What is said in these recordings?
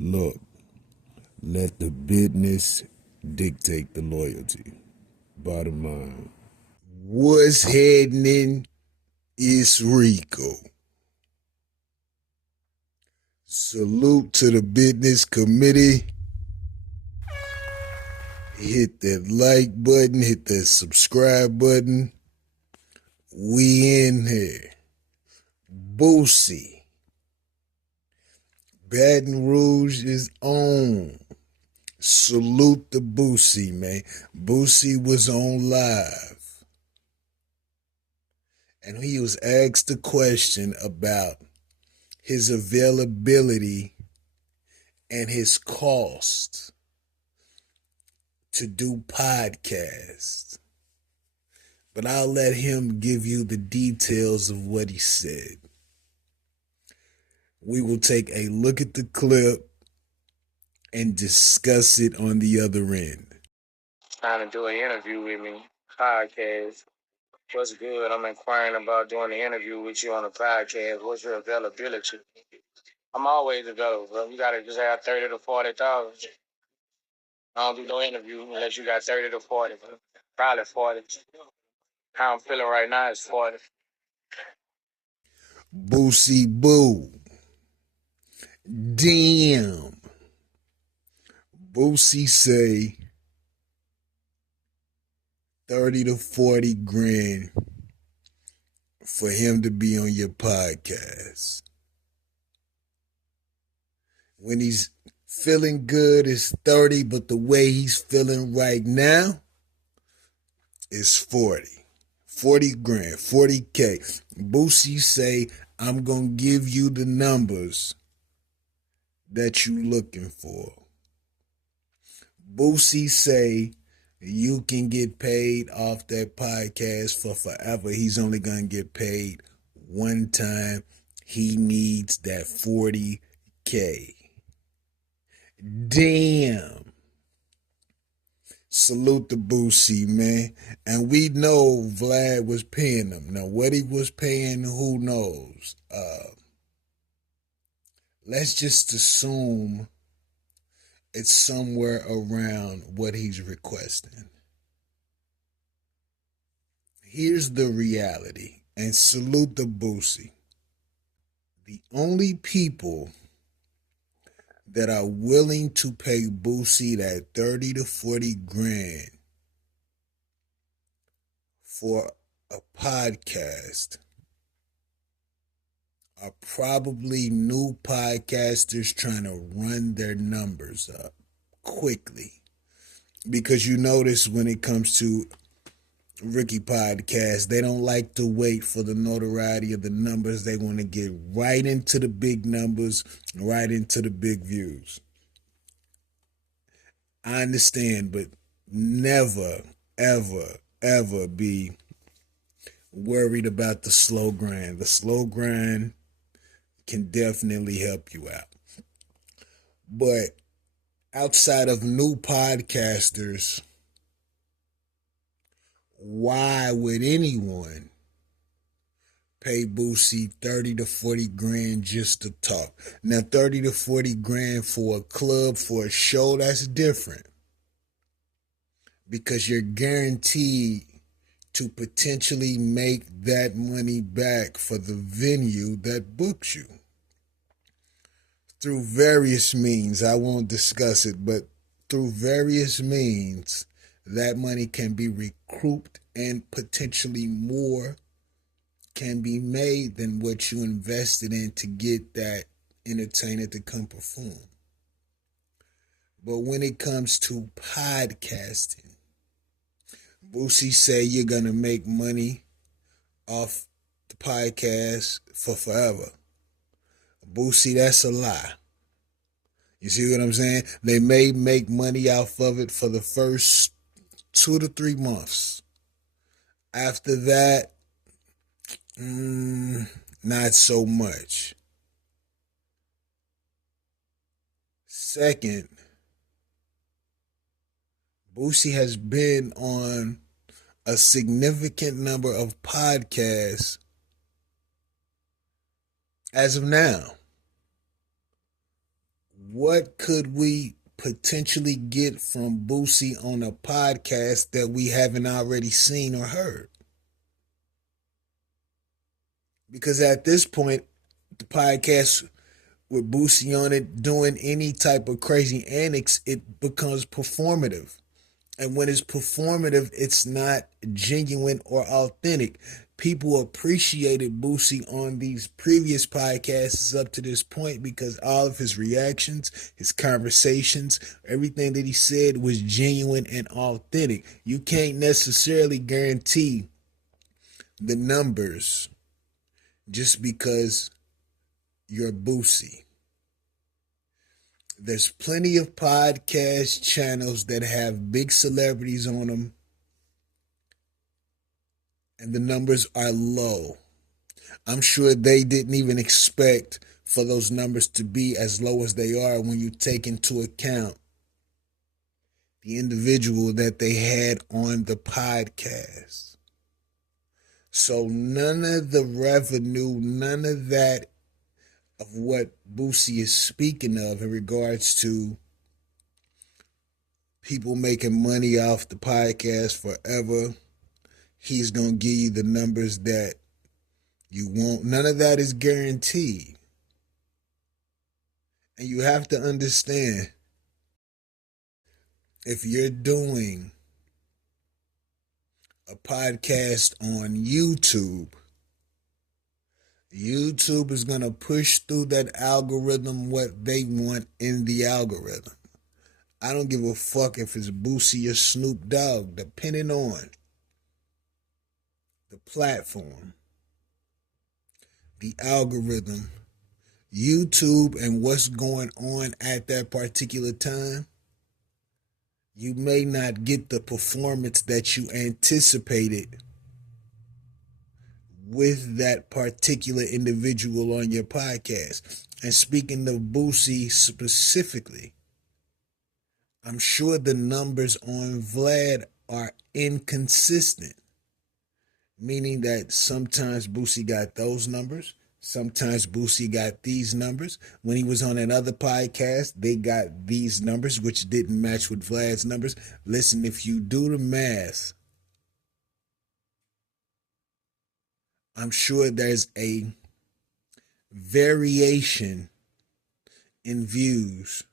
Look, let the business dictate the loyalty. Bottom line. What's happening? It's Rico. Salute to the business committee. Hit that like button, hit that subscribe button. We in here. Boosie. Baton Rouge is on. Salute the Boosie, man. Boosie was on live. And he was asked a question about his availability and his cost to do podcasts. But I'll let him give you the details of what he said. We will take a look at the clip and discuss it on the other end. Trying to do an interview with me, podcast. What's good? I'm inquiring about doing an interview with you on a podcast. What's your availability? I'm always available, bro. You gotta just have 30 to 40,000. I don't do no interview unless you got 30 to 40, bro. Probably 40. How I'm feeling right now is 40. Boosie Boo. Damn. Boosie say 30 to 40 grand for him to be on your podcast. When he's feeling good, it's 30, but the way he's feeling right now is 40. 40 grand, 40K. Boosie say, I'm going to give you the numbers that you looking for. Boosie say you can get paid off that podcast for forever. He's only going to get paid one time. He needs that 40K. Damn. Salute the Boosie, man. And we know Vlad was paying him. Now, what he was paying, who knows? Let's just assume it's somewhere around what he's requesting. Here's the reality, and salute the Boosie. The only people that are willing to pay Boosie that 30 to 40 grand for a podcast are probably new podcasters trying to run their numbers up quickly. Because you notice when it comes to Ricky podcast, they don't like to wait for the notoriety of the numbers. They want to get right into the big numbers, right into the big views. I understand, but never, ever, ever be worried about the slow grind. The slow grind can definitely help you out. But outside of new podcasters, why would anyone pay Boosie 30 to 40 grand just to talk? Now, 30 to 40 grand for a club, for a show, that's different. Because you're guaranteed to potentially make that money back for the venue that books you. Through various means, I won't discuss it, but through various means, that money can be recouped and potentially more can be made than what you invested in to get that entertainer to come perform. But when it comes to podcasting, Boosie say you're going to make money off the podcast for forever. Boosie, that's a lie. You see what I'm saying? They may make money off of it for the first 2 to 3 months. After that, not so much. Second, Boosie has been on a significant number of podcasts as of now. What could we potentially get from Boosie on a podcast that we haven't already seen or heard? Because at this point, the podcast with Boosie on it doing any type of crazy antics, it becomes performative. And when it's performative, it's not genuine or authentic. People appreciated Boosie on these previous podcasts up to this point because all of his reactions, his conversations, everything that he said was genuine and authentic. You can't necessarily guarantee the numbers just because you're Boosie. There's plenty of podcast channels that have big celebrities on them, and the numbers are low. I'm sure they didn't even expect for those numbers to be as low as they are when you take into account the individual that they had on the podcast. So none of the revenue, none of that of what Boosie is speaking of in regards to people making money off the podcast forever, he's going to give you the numbers that you want. None of that is guaranteed. And you have to understand, if you're doing a podcast on YouTube, YouTube is going to push through that algorithm what they want in the algorithm. I don't give a fuck if it's Boosie or Snoop Dogg, depending on the platform, the algorithm, YouTube, and what's going on at that particular time. You may not get the performance that you anticipated with that particular individual on your podcast. And speaking of Boosie specifically, I'm sure the numbers on Vlad are inconsistent, meaning that sometimes Boosie got those numbers, sometimes Boosie got these numbers. When he was on another podcast, they got these numbers, which didn't match with Vlad's numbers. Listen, if you do the math, I'm sure there's a variation in views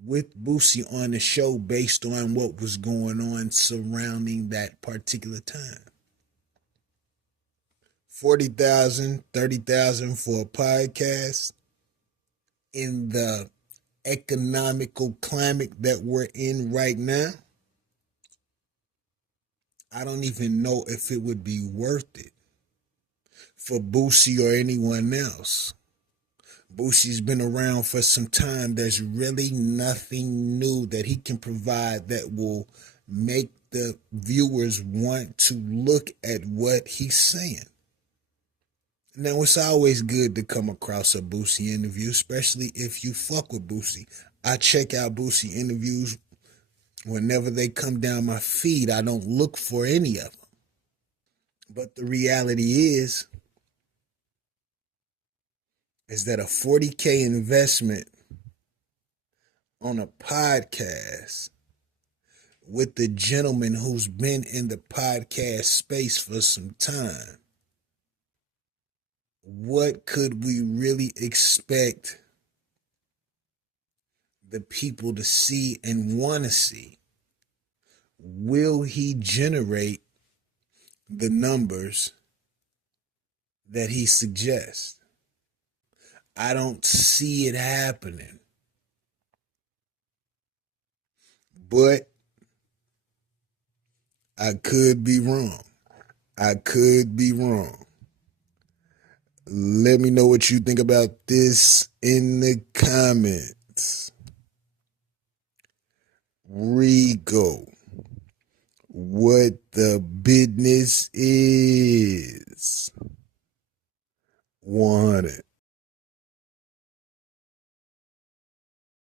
with Boosie on the show based on what was going on surrounding that particular time. 40,000, 30,000 for a podcast in the economical climate that we're in right now, I don't even know if it would be worth it for Boosie or anyone else. Boosie's been around for some time. There's really nothing new that he can provide that will make the viewers want to look at what he's saying. Now, it's always good to come across a Boosie interview, especially if you fuck with Boosie. I check out Boosie interviews whenever they come down my feed. I don't look for any of them. But the reality is that a 40K investment on a podcast with the gentleman who's been in the podcast space for some time, what could we really expect the people to see and want to see? Will he generate the numbers that he suggests? I don't see it happening. But I could be wrong. I could be wrong. Let me know what you think about this in the comments. Rico, what the business is. 100.